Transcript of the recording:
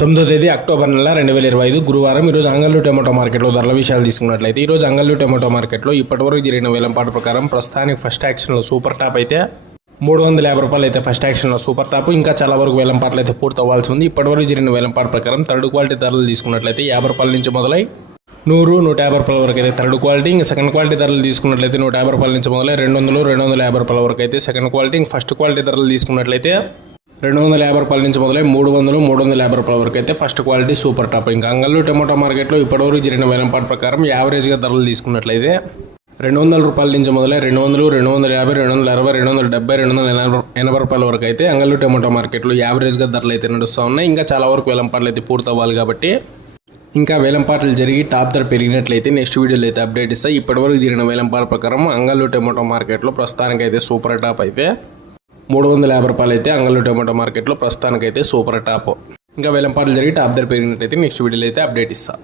9వ తేదీ అక్టోబర్ నెల 2025 గురువారం ఈరోజు అంగళ్ళు టొమాటో మార్కెట్లో ధరల విషయాలు తీసుకున్నట్లయితే ఈరోజు అంగళ్ళు టొమాటో మార్కెట్లో ఇప్పటివరకు జరిగిన వేలంపాటు ప్రకారం ప్రస్తుతానికి ఫస్ట్ యాక్షన్లో సూపర్ టాప్ అయితే ₹350 అయితే ఫస్ట్ యాక్షన్లో సూపర్ టాప్. ఇంకా చాలా వరకు వేలంపాట్లు అయితే పూర్తి అవ్వాల్సి ఉంది. ఇప్పటివరకు జరిగిన వేలంపాటు ప్రకారం థర్డ్ క్వాలిటీ ధరలు తీసుకున్నట్లయితే ₹50 నుంచి మొదలై 100, ₹150 వరకు అయితే థర్డ్ క్వాలిటీ. ఇంకా సెకండ్ క్వాలిటీ ధరలు తీసుకున్నట్లయితే ₹150 నుంచి మొదలై 200, ₹250 వరకు అయితే సెకండ్ క్వాలిటీ. ఇంకా ఫస్ట్ క్వాలిటీ ధరలు తీసుకున్నట్లయితే ₹250 నుంచి మొదలై 300, ₹350 వరకు అయితే ఫస్ట్ క్వాలిటీ సూపర్ టాప్. ఇంకా అంగళ్ళు టొమాటో మార్కెట్లో ఇప్పటివరకు జరిగిన వేలంపాటు ప్రకారం యావరేజ్గా ధరలు తీసుకున్నట్లయితే ₹200 నుంచి మొదలై 200, ₹250, ₹260, ₹270, ₹280 వరకు అయితే అంగళ్ళు టొమాటో మార్కెట్లో యావరేజ్గా ధరలు అయితే నడుస్తూ ఉన్నాయి. ఇంకా చాలా వరకు వేలంపాట్లు అయితే పూర్తి అవ్వాలి కాబట్టి ఇంకా వేలంపాట్లు జరిగి టాప్ ధర పెరిగినట్లయితే నెక్స్ట్ వీడియోలో అయితే అప్డేట్ ఇస్తాయి. ఇప్పటివరకు జరిగిన వేలంపాట ప్రకారం అంగళ్ళు టొమాటో మార్కెట్లో ప్రస్తుతానికైతే సూపర్ టాప్ అయితే ₹350 అయితే అంగళ్ళు టొమాటో మార్కెట్లో ప్రస్తుతానికైతే సూపర్ టాప్. ఇంకా వేలంపాట్లు జరిగి టాప్ ధర పెరిగినట్లయితే నెక్స్ట్ వీడియోలో అయితే అప్డేట్ ఇస్తాను.